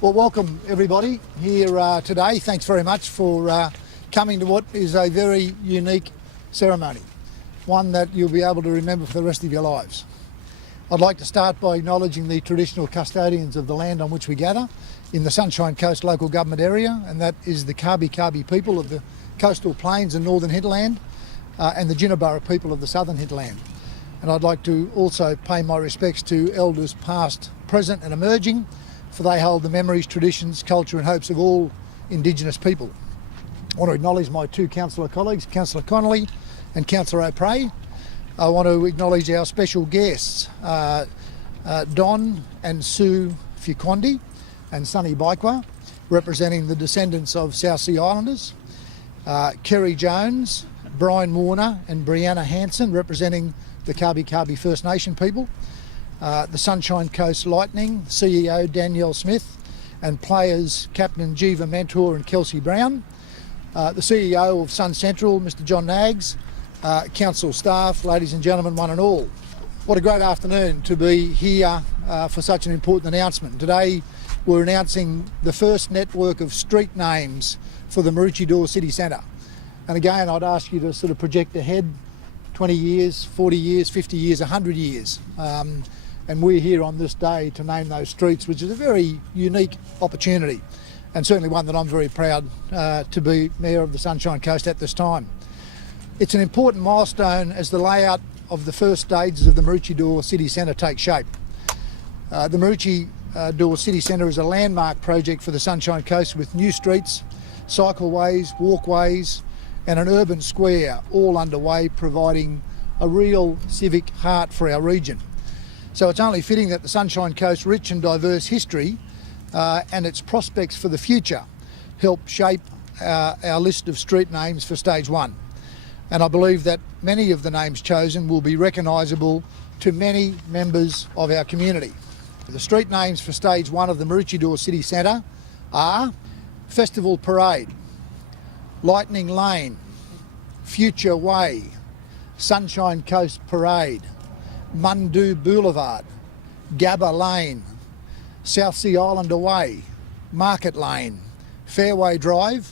Well, welcome everybody here today. Thanks very much for coming to what is a very unique ceremony, one that you'll be able to remember for the rest of your lives. I'd like to start by acknowledging the traditional custodians of the land on which we gather in the Sunshine Coast local government area, and that is the Kabi people of the coastal plains and northern hinterland and the Jinnaburra people of the southern hinterland. And I'd like to also pay my respects to elders past, present and emerging, for they hold the memories, traditions, culture and hopes of all Indigenous people. I want to acknowledge my two councillor colleagues, Councillor Connolly and Councillor O'Prey. I want to acknowledge our special guests, Don and Sue Fukondi and Sunny Baikwa, representing the descendants of South Sea Islanders, Kerry Jones, Brian Warner and Brianna Hanson, representing the Kabi First Nation people, the Sunshine Coast Lightning, CEO Danielle Smith, and players Captain Jiva Mentor and Kelsey Brown, the CEO of Sun Central, Mr John Naggs, council staff, ladies and gentlemen, one and all. What a great afternoon to be here for such an important announcement. Today we're announcing the first network of street names for the Maroochydore City Centre. And again, I'd ask you to sort of project ahead 20 years, 40 years, 50 years, 100 years. And we're here on this day to name those streets, which is a very unique opportunity and certainly one that I'm very proud to be Mayor of the Sunshine Coast at this time. It's an important milestone as the layout of the first stages of the Maroochydore City Centre takes shape. The Maroochydore City Centre is a landmark project for the Sunshine Coast with new streets, cycleways, walkways and an urban square all underway, providing a real civic heart for our region. So it's only fitting that the Sunshine Coast's rich and diverse history and its prospects for the future help shape our list of street names for stage one. And I believe that many of the names chosen will be recognisable to many members of our community. The street names for stage one of the Maroochydore City Centre are Festival Parade, Lightning Lane, Future Way, Sunshine Coast Parade, Mundu Boulevard, Gabba Lane, South Sea Islander Way, Market Lane, Fairway Drive,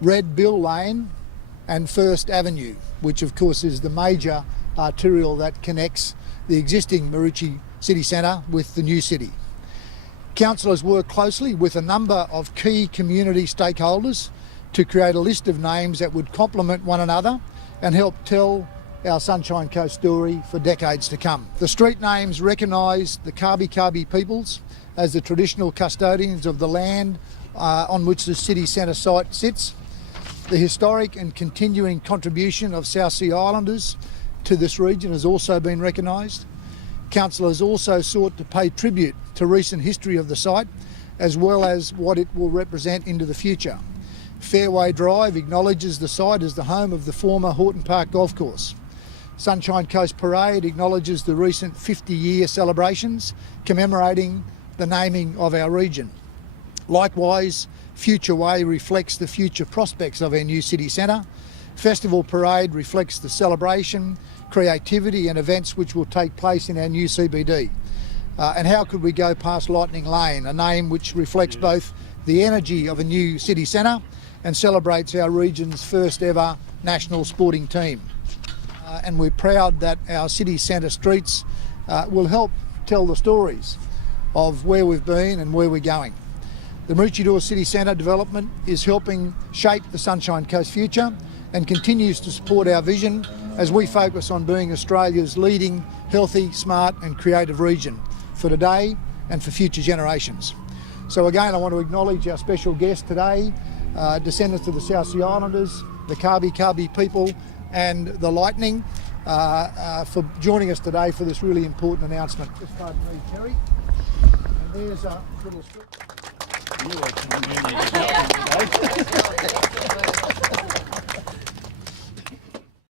Red Bill Lane and First Avenue, which of course is the major arterial that connects the existing Maroochydore City Centre with the new city. Councillors work closely with a number of key community stakeholders to create a list of names that would complement one another and help tell our Sunshine Coast story for decades to come. The street names recognise the Kabi peoples as the traditional custodians of the land on which the city centre site sits. The historic and continuing contribution of South Sea Islanders to this region has also been recognised. Councillors also sought to pay tribute to recent history of the site as well as what it will represent into the future. Fairway Drive acknowledges the site as the home of the former Horton Park Golf Course. Sunshine Coast Parade acknowledges the recent 50-year celebrations commemorating the naming of our region. Likewise, Future Way reflects the future prospects of our new city centre. Festival Parade reflects the celebration, creativity and events which will take place in our new CBD. And how could we go past Lightning Lane, a name which reflects both the energy of a new city centre and celebrates our region's first ever national sporting team. And we're proud that our city centre streets will help tell the stories of where we've been and where we're going. The Maroochydore City Centre development is helping shape the Sunshine Coast future and continues to support our vision as we focus on being Australia's leading healthy, smart and creative region for today and for future generations. So again, I want to acknowledge our special guest today, descendants of the South Sea Islanders, the Kabi people and the Lightning, for joining us today for this really important announcement. Just pardon me, Terry. And there's a little strip.